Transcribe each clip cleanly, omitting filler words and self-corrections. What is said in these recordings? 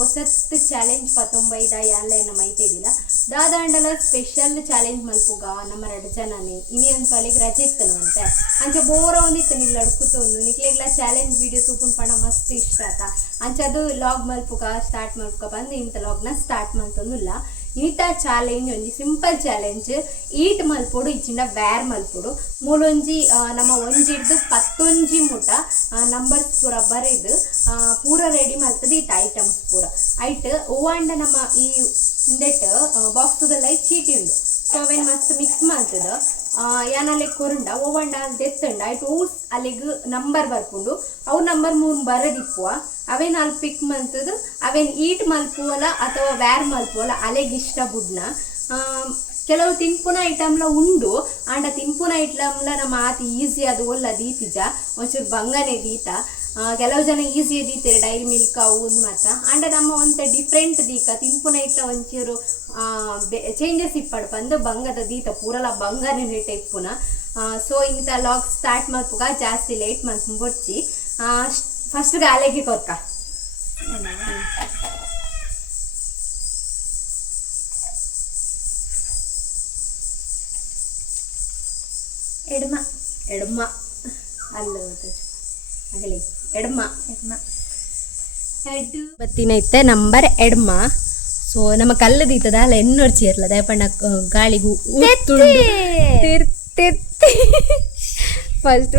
ಹೊಸತ್ತು challenge 19 ಯಾನ್ಲೇನ ಮೈತೇದಿಲ್ಲ ದಾದಾಂಡಲ special challenge ಮಲ್ಪುಗ ನಮ್ಮ 2 ಜನನೇ ಇನ್ನೊಂದು ಅಲ್ಲಿಗೆ ರಜೆ ಇತ್ತನು ಅಂತೆ ಅಂಚ ಬೋರ ಒಂದಿತ್ತು ನಿಲ್ಲ ಅಡ್ಕುತ್ತೊಂದು ನಿಕ್ಲೆಗ್ಲ ಚಾಲೆಂಜ್ ವಿಡಿಯೋ ತೂಪುನ್ ಪಣ ಮಸ್ತ್ ಇಷ್ಟ ಆತ ಅಂಚದು ಲಾಗ್ ಮಲ್ಪುಗ ಸ್ಟಾರ್ಟ್ ಮಲ್ಪುಗ ಬಂದು ಇಂಥ ಲಾಗ್ನ ಸ್ಟಾರ್ಟ್ ಮಾಡ್ತೊಂದಿಲ್ಲ ಈತ ಚಾಲೆಂಜ್ ಒಂಜಿ ಸಿಂಪಲ್ ಚಾಲೆಂಜ್ ಈಟ್ ಮಲ್ಪೊಡು ಇಚ್ಚಿಂಡ ವ್ಯಾರ್ ಮಲ್ಪೊಡು ಮೂಲೊಂಜಿ ನಮ್ಮ ಒಂಜಿಡ್ದು 11 ಮುಟ ನಂಬರ್ಸ್ ಪೂರ ಬರೆದು ಪೂರ ರೆಡಿ ಮಾಡ್ತದೆ ಈತ ಐಟಮ್ಸ್ ಪೂರ ಐಟ್ ಓವಾಂಡ ನಮ್ಮ ಈ ಇಂದೆಟ್ ಬಾಕ್ಸ್ದಲ್ಲ ಚೀಟಿ ಉಂಡು ಸೊ ಅವೇನು ಮಸ್ತ್ ಮಿಕ್ಸ್ ಮಾಡ್ತದ ಯಾನಲ್ಲಿ ಕೊರಂಡ ಓವಂಡ ದೆತ್ತಂಡ ಐಟ್ ಊಸ್ ಅಲ್ಲಿಗೆ ನಂಬರ್ ಬರ್ಕೊಂಡು ಅವು ನಂಬರ್ 3 ಬರದಿಪ್ಪುವ ಅವೇನು ಅಲ್ಲಿ ಪಿಕ್ ಮಾಡ್ತದ ಅವೇನು ಈಟ್ ಮಲ್ಪುವಲ್ಲ ಅಥವಾ ವ್ಯಾರ್ ಮಲ್ಪುವಲ್ಲ ಅಲೆಗೆ ಇಷ್ಟ ಬುಡ್ನ ಕೆಲವು ತಿನ್ಪುನ ಐಟಮ್ಲ ಉಂಡು ಆಂಡ ತಿನ್ಪುನ ಐಟಮ್ಲ ನಮ್ಮ ಆತಿ ಈಸಿ ಅದು ಒಲ್ಲ ದೀತಿಜ ಒಂಚೂರು ಬಂಗನೆ ದೀತ ಕೆಲವು ಜನ ಈಸಿ ದೀತಾರೆ ಡೈರಿ ಮಿಲ್ಕ್ ಅವು ಮಾತ್ರ ಆಂಡ ನಮ್ಮ ಒಂತ ಡಿಫ್ರೆಂಟ್ ದೀಕ ತಿನ್ಪುನ ಇಟ್ಟ ಒಂಚೂರು ಚೇಂಜಸ್ ಇಪ್ಪಡು ಬಂದು ಬಂಗದ ದೀತ ಪೂರಲ ಬಂಗನೆ ಟೈಪುನ ಸೊ ಇಂಥ ಲಾಗ್ ಸ್ಟಾರ್ಟ್ ಮಲ್ಪುಗ ಜಾಸ್ತಿ ಲೇಟ್ ಮಲ್ಪು ಬೊಚ್ಚಿ ಫಸ್ಟ್ಗೆ ಅಲೆಗೆ ಕೊರ್ಕ ಎಡಮ ಎಡಮ ಅಲ್ಲ ಆಗಲಿ ಎಡಮ ಎಡಮ ಹೆಡ್ ಬತ್ತಿನ ಇತ್ತೆ ನಂಬರ್ ಎಡಮ ಸೊ ನಮ್ಮ ಕಲ್ಲು ದೀತದ ಅಲ್ಲ ಎನ್ನೊಡ್ಚಿ ಇರ್ಲ ದಯಪಣ್ಣ ಗಾಳಿಗೂ ಫಸ್ಟ್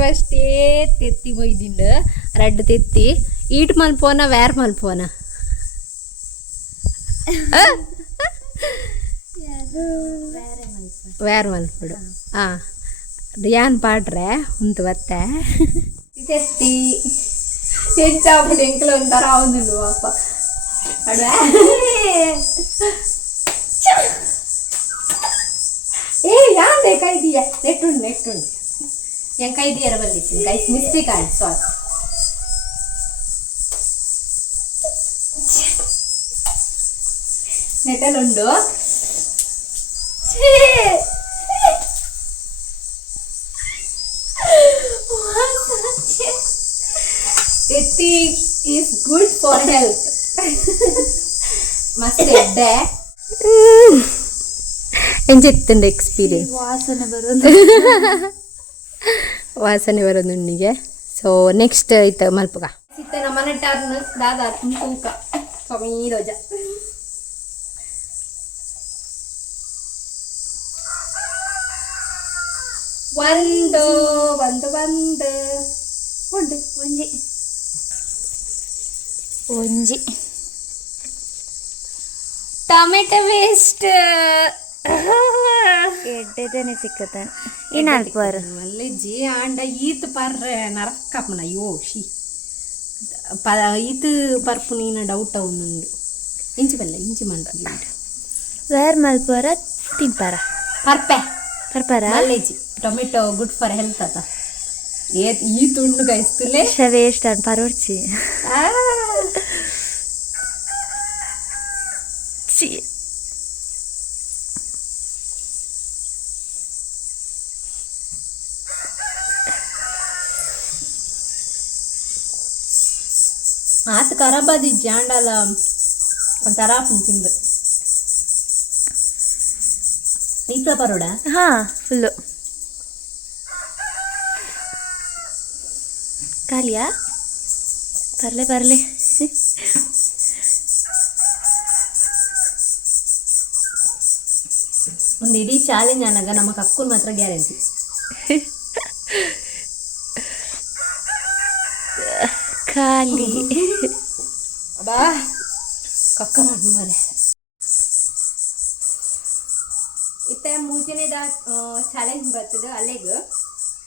ತೆತ್ತಿ ಬೊಯ್ದಿಂಡು ರಡ್ಡು ತೆತ್ತಿ ಈಟ್ ಮಲ್ಪೋನ ವ್ಯಾರ್ ಮಲ್ಪೋನ ವ್ಯಾರ್ ಮಲ್ಪಡು ರಿಯಾನ್ ಪಾಡ್ರೆ ಉಂತು ಬತ್ತೆ ತೆತ್ತಿ ಹೆಚ್ಚಾಗ್ಬಿಟ್ಟು ಎಂಕಲು ಒಂಥರ ಅವನು ಅಪ್ಪ ಏ ಯಾಂದೆ ಕೈದಿಯ ನೆಟ್ಟುಂಡು ഞാൻ കൈദിയറ വന്നിട്ട് ഗൈസ് മിസ്റ്റേക്ക് ആണ് സോറി നെട്ടലുണ്ടോ തെത്തി is good for health must എഡ്ഡേ ಎಂಜೆತ್ತಂಡ ಎಕ್ಸ್ಪೀರಿಯನ್ಸ್ ವಾಸನೆ ಬರೋದುಂಡಿಗೆ ಸೊ ನೆಕ್ಸ್ಟ್ ಐತೆ ಮಲ್ಪಗ ಸಿತ್ತ ನಮ್ಮನೆ ಟರ್ನ್ ದಾದಾ ತೂಕ ಸ್ವಾಮಿ ರೋಜ ಒಂದು ಒಂದು ಒಂದು ಉಂಡು ಒಂಜಿ ಒಂಜಿ ಟೊಮೆಟೊ ವೇಸ್ಟ್ ಎಡ್ಡೆದನೆ ಸಿಕ್ಕತ್ತ ಇನ್ನಾಲ್ಪಾರು ಮಲ್ಲೆ ಜಿ ಆಂಡ ಈತ್ ಪರ್ರೆ ನರಕಪ್ಪನ ಅಯ್ಯೋ ಶಿ ಈತ್ ಪರ್ಪು ನೀನ ಡೌಟ್ ಅವನುಂಡು ಇಂಚಿ ಬಲ್ಲ ಇಂಚಿ ಮಂಡ വേർ മൽപ്പറ തിൻപാര ಪರ್ಪೆ ಪರ್ಪರ ಮಲ್ಲೆಜಿ ಟೊಮೆಟೊ ಗುಡ್ ಫಾರ್ ಹೆಲ್ತ್ ಅತ ಈತ್ ಉಂಡು ಗೈಸ್ತುಲೆ ವೇಸ್ಟ್ ಅನ್ ಪರೋಡ್ಚಿ ಸಿ ಆತ ಖರಾಬಾದಿ ಜಾಂಡಲ ಒಂಥರ ತಿಂದ್ರೆ ಈಕ್ಲ ಪರೋಡ ಹಾ ಫುಲ್ಲು ಖಾಲಿಯಾ ಪರ್ಲೆ ಪರ್ಲೆ ಒಂದು ಇಡೀ ಚಾಲೆಂಜ್ ಅನ್ನಾಗ ನಮ್ಮ ಕಕ್ಕುನ್ ಮಾತ್ರ ಗ್ಯಾರಂಟಿ ಖಾಲಿ ಬಾ ಕಕ್ಕ ಮಾರೆ ಇತ್ತೆ ಮೂಜನೇದ ಚಾಲೆಂಜ್ ಬರ್ತದೆ ಅಲ್ಲಿಗೆ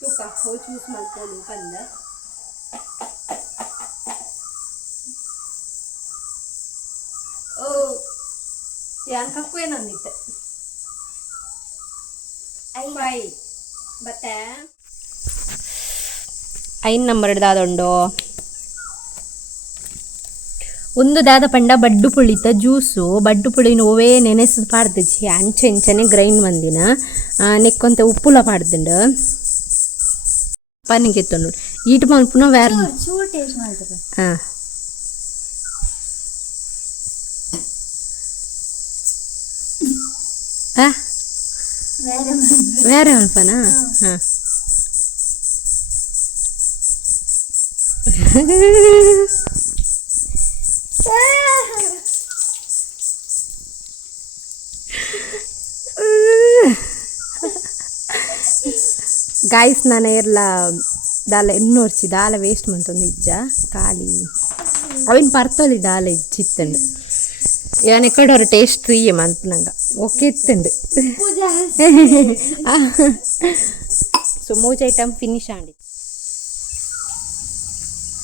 ತೂಕ ಹೋಗಿ ಚೂಸ್ ಮಾಡ್ಕೊಂಡು ಬಂದ ಓ ಯಾನ್ ಕಕ್ಕು ಏನಂದಿತ್ತೆ ಐ ಬತ್ತೆ 5 ನಂಬರ್ ದಾದುಂಡು ಒಂದು ದಾದ ಪಂಡ ಬಡ್ಡು ಪುಳಿತ ಜ್ಯೂಸು ಬಡ್ಡು ಪುಳಿನ ಓವೇ ನೆನೆಸ್ ಪಾಡ್ದಿಚ್ಚಿ ಅಂಚೆ ಇಂಚನೆ ಗ್ರೈಂಡ್ ಮಂದಿನ ನೆಕ್ಕೊಂತ ಉಪ್ಪುಲ ಪಾಡ್ದುಂಡು ಪನ್ನಿಗೆ ಎತ್ತೊಂಡು ಈಟ್ ಮಲ್ಪುನ ವ್ಯಾರ್ ಚೂರು ಟೇಸ್ಟ್ ಮಾಡ್ತದೆ ಹಾಂ ಆ ಬೇರೆ ಮಲ್ಪನಾ ಹಾಂ ಗಾಯ್ಸ್ ನಾನು ಎಲ್ಲ ದಾಲ ಎನ್ನೋರ್ಚಿ ದಾಲ ವೇಸ್ಟ್ ಮಂತೊಂದು ಇಜ್ಜ ಖಾಲಿ ಅವಿನ ಪರ್ತೊಲಿ ದಾಲ ಇಚ್ಚಿತ್ತಂಡು ಯಾನ್ ಎಕ್ಕಡವ್ರ ಟೇಸ್ಟ್ ಫ್ರೀಯೇ ಮಂತ್ ನಂಗೆ ಓಕೆ ಇತ್ತಂಡು ಸೊ ಮೂಜ್ ಐಟಮ್ ಫಿನಿಶ್ ಆಂಡಿ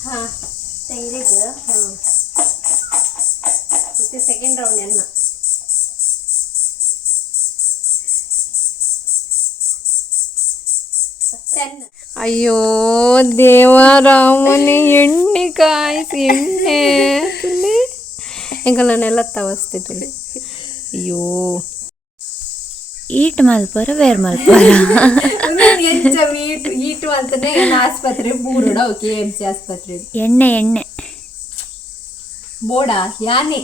ಹಾಂ ತೆಂಗಿಗೆ ಹಾಂ ಇದು ಸೆಕೆಂಡ್ ರೌಂಡ್ ಎನ್ನ ಅಯ್ಯೋ ದೇವರಾಮನೆ ಎಣ್ಣೆ ಕಾಯಿಸಿ ಎಣ್ಣೆ ತುಳಿ ಎಂಗಲನ್ನೆಲ್ಲ ತವಸ್ತೆ ತುಳಿ ಅಯ್ಯೋ ಈಟ್ ಮಲ್ಪರ ಬೇರೆ ಮಲ್ಪರ ಈಟು ಅಂತಾನೆ ಆಸ್ಪತ್ರೆ ಬೂರುಡ KMC ಆಸ್ಪತ್ರೆ ಎಣ್ಣೆ ಬೋಡ ಯಾನೆ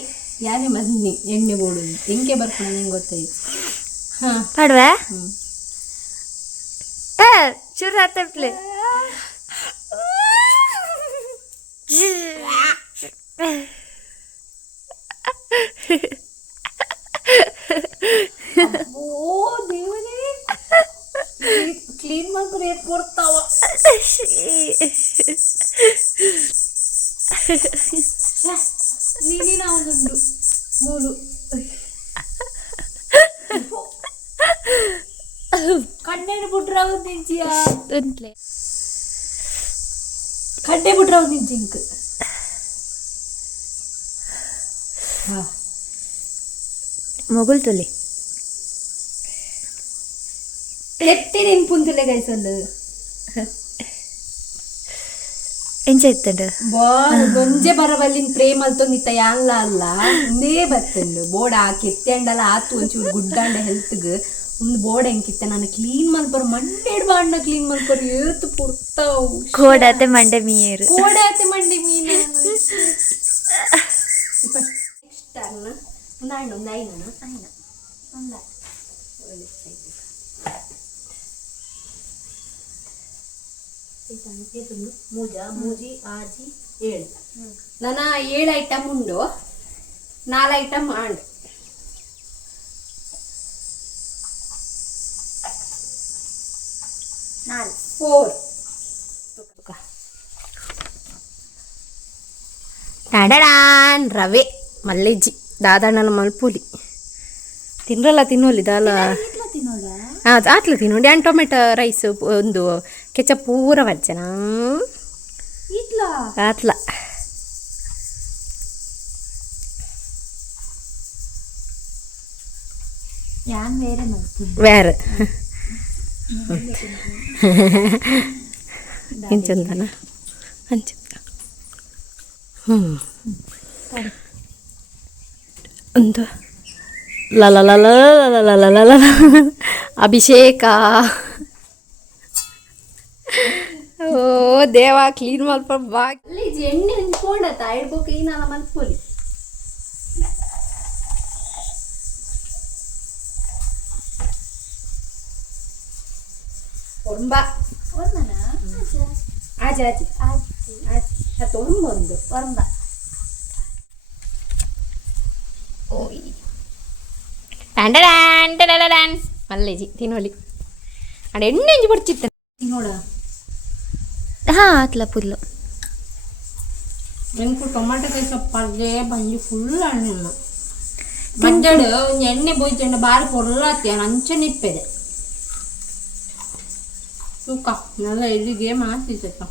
ಮದ್ನಿ ಎಣ್ಣೆ ಬೋಡು ಹೆಂಗೆ ಬರ್ಕೊಂಡು ನಿಂಗೆ ಗೊತ್ತಾಯ್ತು ಹಾಂ ಪಡ್ವಾ ಚೂರು ಹತ್ತಪ್ಲೆ ಓ ದೇವನೇ ಕ್ಲೀನ್ ಮಾಡ್ಕೊಂಡು ರೇಟ್ ಕೊಡ್ತಾವ ನೀನಿನ ಒಂದುಂಡು ಮೂಲು ಕಣ್ಣೇನು ಬಿಟ್ರೆ ಅವ್ರು ನಿಂಚಿಯ ಕಡ್ಡೆ ಬಿಟ್ರೆ ಅವ್ರು ನಿಂಚಿಂಕ್ ಮೊಗುಲ್ ತುಲಿ ಎತ್ತಿ ನಿಂಪುಂತುಲೆ ಗೈಸಲ್ಲು ಎಂಚ ಇತ್ತಂಡು ಗೊಂಜೆ ಬರಬಲ್ಲಿನ ಪ್ರೇಮ ಅಲ್ತೊಂದಿತ್ತ ಯಾನ್ಲ ಅಲ್ಲ ಒಂದೇ ಬತ್ತಂಡು ಬೋಡ ಕೆತ್ತಂಡಲ್ಲ ಆತು ಒಂಚೂರು ಗುಡ್ಡಾಂಡ ಹೆಲ್ತ್ಗೆ ಒಂದು ಬೋರ್ಡ್ ಹೆಂಗಿತ್ತ ನಾನು ಕ್ಲೀನ್ ಮಲ್ಪರು ಮಂಡೆ ಬಾಂಡ ಕ್ಲೀನ್ ಮಲ್ಪರು ಏತು ಪುರ್ತಾವು ಕೋಡಾತೆ ಮಂಡೆ ಮೀರು ಕೋಡಾತೆ ಮಂಡೆ ಮೀನು ನೆಕ್ಸ್ಟ್ ಟರ್ನ್ ಒಂದು ಐನ ಮೂಜಿ ಆಜಿ 7 ನನ್ನ 7 ಐಟಮ್ ಉಂಡು 4 ಐಟಮ್ ಆಂಡ್ 4 ಟಡಡಾನ್ ರವೆ ಮಲ್ಲೆಜ್ಜಿ ದಾದಣ್ಣನ ಮಲ್ಪುಲಿ ತಿನ್ನೋಲಿ ದಾಲ ಹಾಂ ಆತ್ಲ ತಿನ್ನೋಡಿ ಆ್ಯಂಡ್ ಟೊಮೆಟೊ ರೈಸ್ ಒಂದು ಕೆಚಪ್ ಪೂರ ವಜ್ಜನ ಆತ್ಲ വേറെ ಇಂಚಂದನ ಅಂಚ ಒಂದು ಲಲ ಅಭಿಷೇಕ ಓ ದೇವ ಕ್ಲೀನ್ ಮಲ್ಪ ಬಾ ಎಣ್ಣೆ ಹಂಚ್ಕೊಂಡತ್ತ ಇಡ್ಬೇಕು ಈ ನಾನು ಮಲ್ಪೋಲಿ ಒರ್ಂಬ ಆಜಾಜಿ ಅದು ಒರ್ಂಬೊಂದು ಒರ್ಂಬ ಓಯ್ ಮಲ್ಲೇಜಿ ತಿನ್ನೋಲಿ ಅಡ ಎಣ್ಣೆ ಎಂಜಿ ಬಿಡ್ಚಿತ್ತ ನೋಡ ಹಾಂ ಆತ್ಲ ಪುಲ್ಲು ನನಗೂ ಟೊಮಾಟೊ ಕಾಯಿ ಪಲ್ಯ ಬಂಜಿ ಫುಲ್ ಹಣ್ಣು ಮಂಜಡು ಎಣ್ಣೆ ಬೋಯ್ತಂಡ ಬಾರಿ ಪೊರ್ಲಾತಿ ಅಂಚೆ ನಿಪ್ಪೆದೆ ತೂಕ നല്ല ಎಲ್ಲಿಗೆ ಮಾತಿದ್ದಕ್ಕ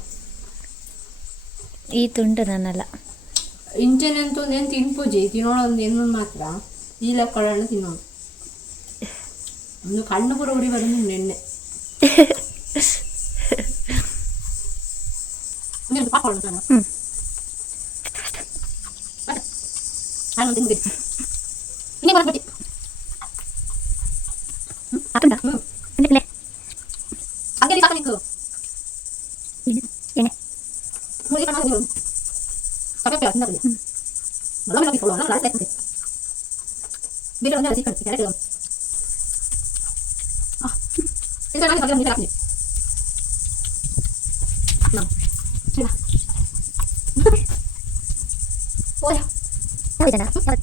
ಈ ತುಂಡು ನನ್ನಲ್ಲ ಇಂಚೆನಂತೂ ಏನು ತಿನ್ಪೂಜಿ ತಿನ್ನೋಳೊಂದು ಏನು ಮಾತ್ರ ಈ ಲೆಕ್ಕಗಳನ್ನು ತಿನ್ನೋದು ಒಂದು ಕಣ್ಣು ಪೂರ ಉರಿ ಬರೋದು ಎಣ್ಣೆ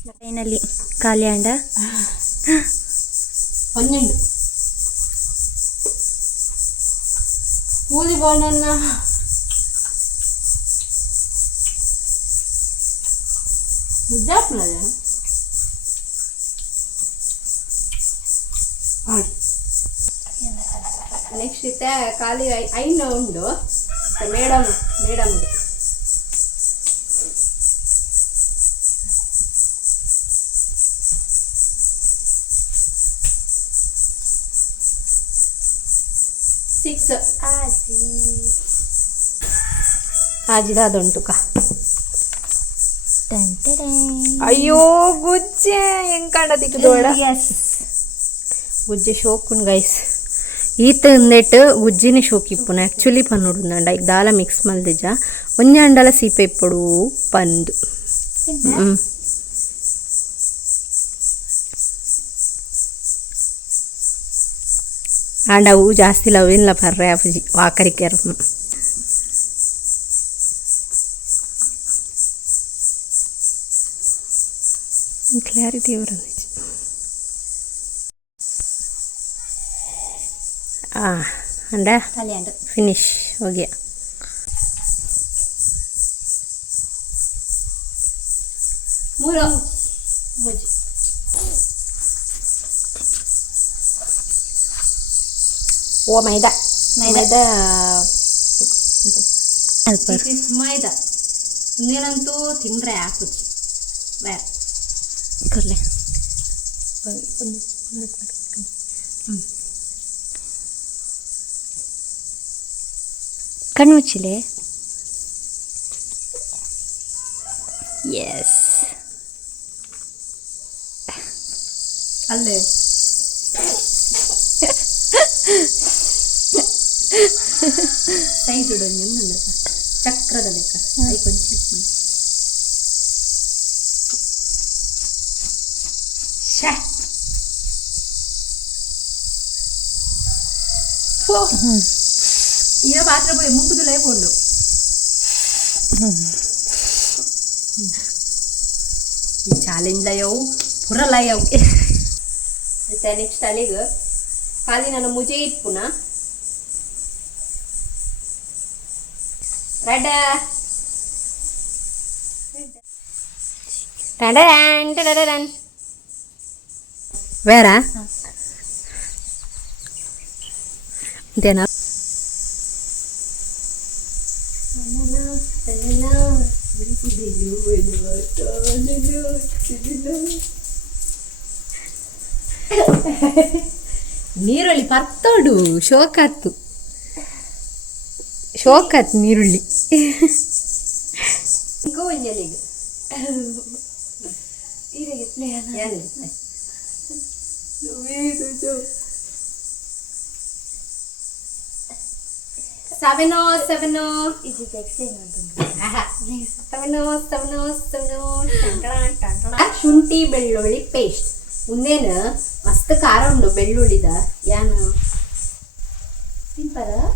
ಟ್ರೈನಲ್ಲಿ ಖಾಲಿ ಅಂಡ 12 ಕೂಲಿ ಬಾಂಡನ್ನ ವಿದ್ಯಾರ್ಥಿಗಳೇ ನೆಕ್ಸ್ಟ್ ಇತ್ತೆ ಖಾಲಿ ಐನು ಉಂಡು ಮೇಡಮ್ ಆಜಿದಾದುಂಟು ಕ ಅಯ್ಯೋ ಗುಜ್ಜೆ ಹೆಂಗ್ ಕಾಣದಿಕ್ಕೆ ದೊಡ್ಡ ಗುಜ್ಜೆ ಶೋಕುನ್ ಗೈಸ್ ಈತ ಅಂದೇಟ್ ಗುಜ್ಜಿನ ಶೋಕ್ ಇಪ್ಪುನ ಆ್ಯಕ್ಚುಲಿ ಪನ್ನೋಡು ನಂಡ ಈಗ ದಾಲ ಮಿಕ್ಸ್ ಮಲ್ದಿಜ ಒಂಜಾಂಡಲ ಸೀಪೆ ಇಪ್ಪಡು ಪಂದು ಆಂಡ ಅವು ಜಾಸ್ತಿ ಲವೇನ್ಲ ಪರ್ರೆ ಅಪ್ಜಿ ವಾಕರಿಕೆರ್ ಕ್ಲಾರಿಟಿ ಅವರನ್ನು ಅಂಡ ಫಿನಿಶ್ ಹೋಗ್ಯ ಮೂರು ಮುಜ್ಜಿ ಓ ಮೈದಾ ಮೈದಾ ಇನ್ನೇನಂತೂ ತಿಂದ್ರೆ ಹಾಕುಚ್ಚಿ ಬೇರೆ ಕೊರ್ಲೆ ಕಣ್ಣು ಮುಚ್ಚಿಲೆ ಎಸ್ ಅಲ್ಲೇ ಸೈಡ್ ಇಡೋದು ಚಕ್ರದ ಲೆಕ್ಕ ಐಕೊಂಚಿ ಈಗ ಪಾತ್ರ ಪೋಯಿ ಮುಂಕುದು ಲೇಕೊಂಡು ಈ ಚಾಲೆಂಜ್ ಲಯವು ಪುರ ಲಯವು ಮತ್ತೆ ನೆಕ್ಸ್ಟ್ ಅಲ್ಲಿಗೆ ಖಾಲಿ ನಾನು ಮುಜೆ ಇಪ್ಪುನ ರೆಡ್ ಬೇರ ಅಂತೇನಾ ನೀರುಳ್ಳಿ ಪರ್ತೋಡು ಶೋಕತ್ತು ನೀರುಳ್ಳಿ ಶುಂಠಿ ಬೆಳ್ಳುಳ್ಳಿ ಪೇಸ್ಟ್ ಮುಂದೇನು ಮಸ್ತ್ ಖಾರ ಉಂಡು ಬೆಳ್ಳುಳ್ಳಿದ ಯಾನು ತಿಂಪಾರ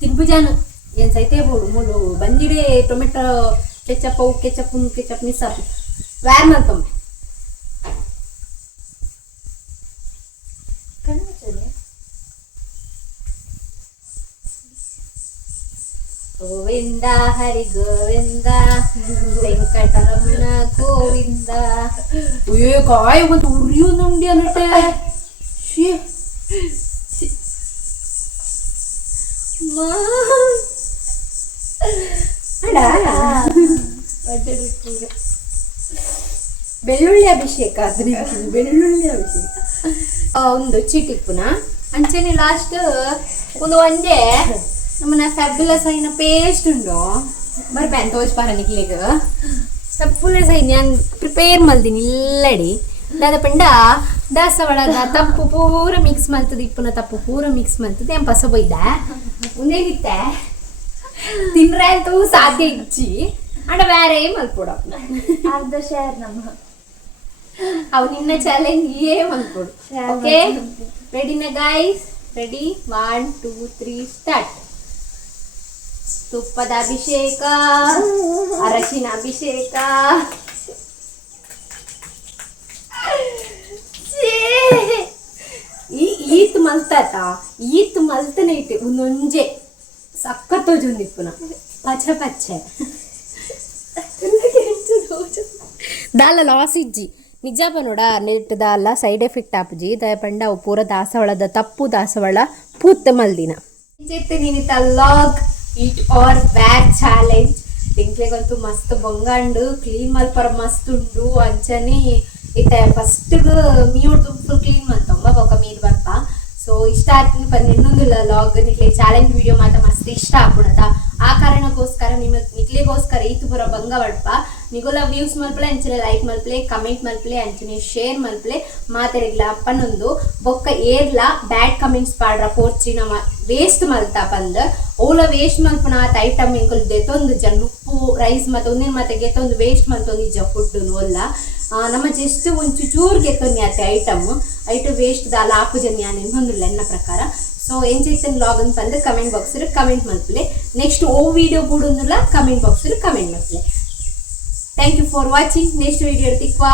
ತಿನ್ಪುಜಾನು ಏನು ಸೈತೆ ಬೋಡು ಮೂಲು ಬಂದಿಡೆ ಟೊಮೆಟೊ ಕೆಚಪ್ ಮಿಸ್ಸಾಪು ವ್ಯಾರ್ ಮಲ್ತೊಮ್ಮೆ ಗೋವಿಂದ ಹರಿ ಗೋವಿಂದ ವೆಂಕಟರಮಣ ಗೋವಿಂದ ಏ ಕಾಯಿ ಮತ್ತು ಉರಿಯುಂದುಂಡಿ ಅನ್ನಟ್ಟೆ ಬೆಳ್ಳುಳ್ಳಿ ಅಭಿಷೇಕ ಬೆಳ್ಳುಳ್ಳಿ ಅಭಿಷೇಕ ಒಂದು ಚೀಟಿಪ್ಪುನ ಅಂಚನೆ ಲಾಸ್ಟ್ ಒಂದು ಒಂದೇ ನಮ್ಮನ್ನ ಫ್ಯಾಬ್ಯುಲಸ್ అయిన ಪೇಸ್ಟ್ ಉಂಡು ಬರ್ಬೇನ್ ತೋಜ್ಪಾರ ನಿಕ್ಲಿಗ ಫ್ಯಾಬ್ಯುಲಸ್ ಆಗಿ ನಾನು ಪ್ರಿಪೇರ್ ಮಲ್ದಿನಿ ಇಲ್ಲಡಿ ದಾದ ಪಂಡ ದಾಸವಾಳಗ ತಪ್ಪು ಪೂರ ಮಿಕ್ಸ್ ಮಲ್ತದ ಇಪ್ಪುನ ತಪ್ಪು ಪೂರ ಮಿಕ್ಸ್ ಮಲ್ತದ ಏನ್ ಪಸ ಬೈದ ಒಂದೇನಿತ್ತೆ ತಿನ್ರೆ ಅಂತೂ ಸಾಧ್ಯ ಇಚ್ಚಿ ಅಂಡ ಬೇರೆ ಮಲ್ಕೊಡ ಅರ್ಧ ಶೇರ್ ನಮ್ಮ ಅವು ನಿನ್ನ ಚಾಲೆಂಜ್ ಏ ಮಲ್ಕೊಡು ಓಕೆ ರೆಡಿನ ಗೈಸ್ ರೆಡಿ 1 2 3 ಸ್ಟಾರ್ಟ್. ತುಪ್ಪದ ಅಭಿಷೇಕ, ಅರಶಿನ ಅಭಿಷೇಕ. ಈತ್ ಮಲ್ತಾತ, ಈತ್ ಮಲ್ತನೆ ಇತ್ತೆ ಒಂದೊಂಜೆ ಸಕ್ಕತ್ತೋಜುಂದಿಪ್ಪುನ ಪಚ್ಚೆ ಪಚ್ಚೆ ದಾಲ ಲಾಸ್ ಇಜ್ಜಿ ನಿಜಾಪ ನೋಡ ನೆಟ್ ದಾಲ ಸೈಡ್ ಎಫೆಕ್ಟ್ ಆಪುಜಿ ದಯ ಪಂಡ ಅವು ಪೂರ ದಾಸವಾಳದ ತಪ್ಪು ದಾಸವಾಳ ಪೂತ್ ಮಲ್ದಿನ ನಿನಿತ ಲಾಗ್ ಈಟ್ ಆರ್ ಬ್ಯಾಗ್ ಚಾಲೆಂಜ್. ತಿಂಕ್ಲೆಗಂತೂ ಮಸ್ತ್ ಬೊಂಗಂಡು ಕ್ಲೀನ್ ಮಲ್ಪರ ಮಸ್ತ್ ಉಂಡು ಅಂಚನೆ ಇತ್ತೆ ಫಸ್ಟ್ ಮೀಡ್ದು ಫುಲ್ ಕ್ಲೀನ್ ಮಂತೊಂಬ ಬೊಕ ಮೀದ್ ಬರ್ಪ. ಸೊ ಇಷ್ಟ ಆಗ್ತೀನಿ ಪಂದ್ ಇನ್ನೊಂದು ಲಾಗ್ ನಿಕ್ಲೆ ಚಾಲೆಂಜ್ ವಿಡಿಯೋ ಮಾತ ಮಸ್ತ್ ಇಷ್ಟ ಆಪುಣದ. ಆ ಕಾರಣಕ್ಕೋಸ್ಕರ ನಿಕ್ಲೆಗೋಸ್ಕರ ಈತು ಪೂರ ಬಂಗ ಬಡ್ಪ ನಿಗೋಲ ವ್ಯೂಸ್ ಮಲ್ಪಲೆ ಅಂಚನೆ ಲೈಕ್ ಮಲ್ಪಲೆ ಕಮೆಂಟ್ ಮಲ್ಪಲೆ ಅಂಚನೆ ಶೇರ್ ಮಲ್ಪಲೆ ಮಾತೆರೆಗ್ಲ ಅಪ್ಪನೊಂದು ಬೊಕ್ಕ ಏರ್ಲ ಬ್ಯಾಡ್ ಕಮೆಂಟ್ಸ್ ಪಾಡ್ರ ಪೋರ್ಚಿನ ವೇಸ್ಟ್ ಮಲ್ತಾ ಪಂದ್ ಓಲ ವೇಸ್ಟ್ ಮಲ್ಪುನ ಆತ ಐಟಮ್ ಎಂಕುಲ್ ದೆತೊಂದು ಜನ ಉಪ್ಪು ರೈಸ್ ಮತ್ತೆ ಒಂದಿನ ಮತ್ತೆ ಗೆತ್ತೊಂದು ವೇಸ್ಟ್ ಮಲ್ತೊಂದು ಇಜ್ಜ ಫುಡ್ ಒಲ್ಲ ನಮ್ಮ ಜಸ್ಟ್ ಒಂಚು ಚೂರು ಗೆತ್ತೊಂದು ಆತ ಐಟಮ್ ವೇಸ್ಟ್ ದಾಲ ಆಪು ಜನ ಯಾನೇನು ಹೊಂದಿಲ್ಲ ಎನ್ನ ಪ್ರಕಾರ. ಸೊ ಎಂಚೈತನ್ ಲಾಗ್ ಅಂತ ಪಂದ್ ಕಮೆಂಟ್ ಬಾಕ್ಸ್ ಕಮೆಂಟ್ ಮಲ್ಪಲೆ ನೆಕ್ಸ್ಟ್ ಓ ವಿಡಿಯೋ ಬೂಡುಂದಿಲ್ಲ ಕಮೆಂಟ್ ಬಾಕ್ಸ್ ಕಮೆಂಟ್ ಮಲ್ಪಲೆ. Thank you for watching. Next video ತಿಕ್ವಾ.